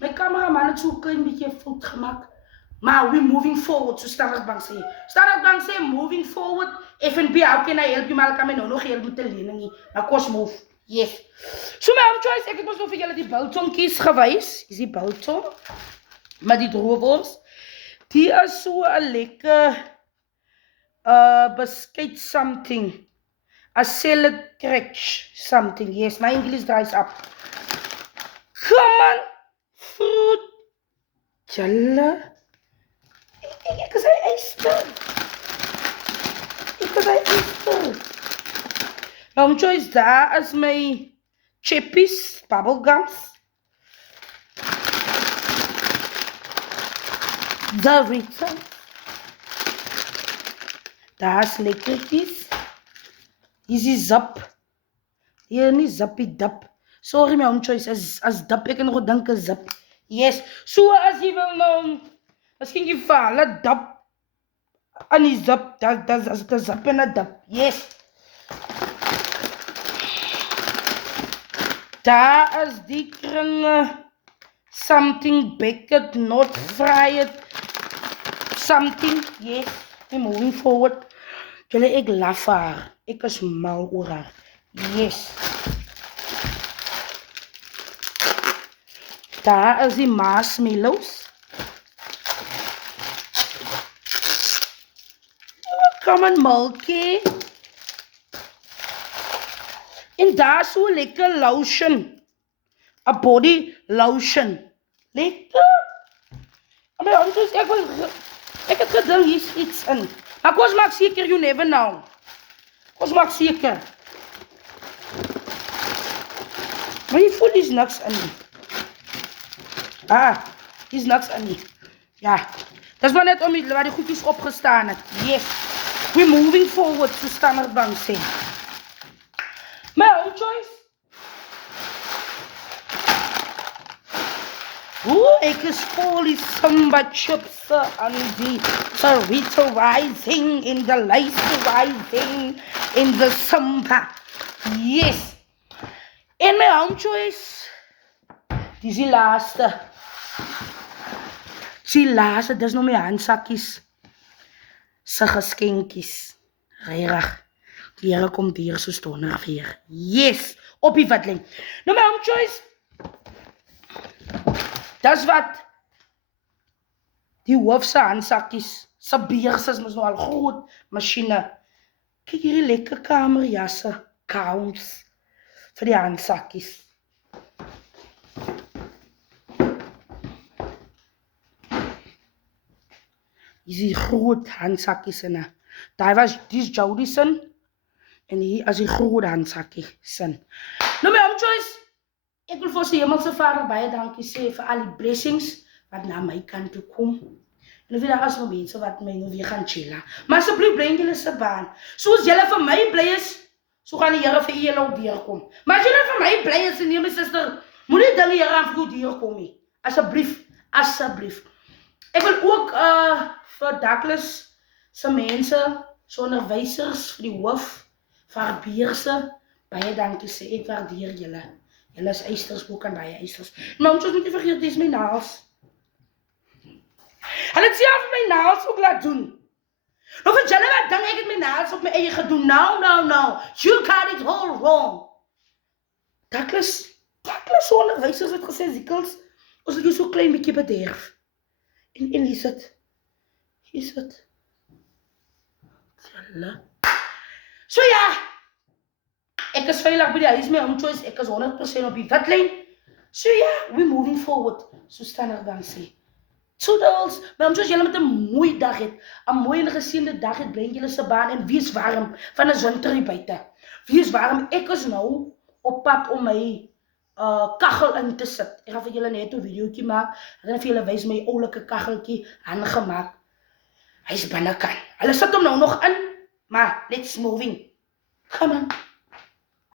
My cameraman het so klein bietjie fout gemaak. Maar we moving forward, so Standard Bank sê. Standard Bank sê moving forward. FNB, how can I help you? Maar kan my nou nog help met 'n lening nie. Maar kos move. Yes. So my own choice, ek het mos nou vir julle die biltongkies gewys. Is die biltong? Maar die droëworms, die is so 'n lekker biscuit something. A salad crutch something. Yes, my English dries up. Come on, fruit. Julle. Ek is hy eister. Ek is hy eister. Nou, choice daar is my chippies, bubblegums. Doritos. Daar's lekkertjies. Dis die zap. Hier nie zappie dap. Sorry my own choice, as dap, ek nog dink is zap. Yes, so as jy wil nou, miskien jy val, laat dap aan die zap, dat is die zap en die dap. Yes. Daar is die kringe, something baked, not fried, something, yes, I'm moving forward. Julle, ek laf haar, ek is mal oor haar, yes. Daar is die marshmallows. Come on, Milky. En daar so lekker lotion. A body lotion. Lekker. Maar anders, ek het gedink, hier is iets in. Maar kos maak seker, you never know. Kos maak seker. Maar jy voel, is niks in nie. Is niks in nie. Ja, dat is maar net om waar die goedjes opgestaan het. Yes. We're moving forward, so Standard Bank sê. My own choice. Ek is vol die samba chips en die Dorito rising in the lace rising in the samba. Yes. En my own choice. Dis die laaste. Die laaste, dis nou my handsakkies. Se geskenkies. Regtig. Die Here kom weer so stondig weer. Yes, op die watling. Nou my own choice. Dis wat die hoofse handsakkies, se beurses mos nou al groot masjiene. Kyk hierdie lekker kamerjasse, gowns vir die handsakkies. Is die groot handsakkies in. Daar was dis Jody sin en hier as die groot handsakkie sin. Nou my own choice. Ek wil vir sy hemelse Vader baie dankie sê vir al die blessings wat na my kant toe kom. En of daar is nog mense wat my nou weer gaan chilla. Maar asseblief bring julle se baan. Soos julle vir my bly is, so gaan die Here vir julle ook deurkom. Maar as julle vir my bly is en nee my suster, moenie dinge Here aan vir deurkom nie. Asseblief, asseblief. Ek wil ook vir Douglas se mense, so onderwysers vir die hoof, vir haar beurse, baie dankie sê, ek waardeer julle. Julle is eisters, ook aan baie eisters. Maar ons moet nie vergeet, dis my naels. Hulle het self my naels ook laat doen. Nou vir julle wat dink ek het my naels op my eie gedoen. No. You got it all wrong. Douglas so onderwysers het gesê, Ziekels, ons het jou so klein bietjie bederf. En is het? Julle. So ja, ek is veilig by die huis, my own choice, ek is 100% op die witlyn. So ja, we're moving forward, so Standard Bank sê. Toodles, maar om soos julle met 'n mooi dag het, 'n mooi en geseënde dag het, bly julle se baan en wees warm van 'n winter hier buite. Wees warm, ek is nou op pad om my kachel in te sit. Ek gaan vir julle net 'n videoetjie maak. Ek gaan vir julle wys my oulike kacheltjie aangemaak. Hy's binnekant. Hulle sit hom nou nog in, maar let's moving. Come on.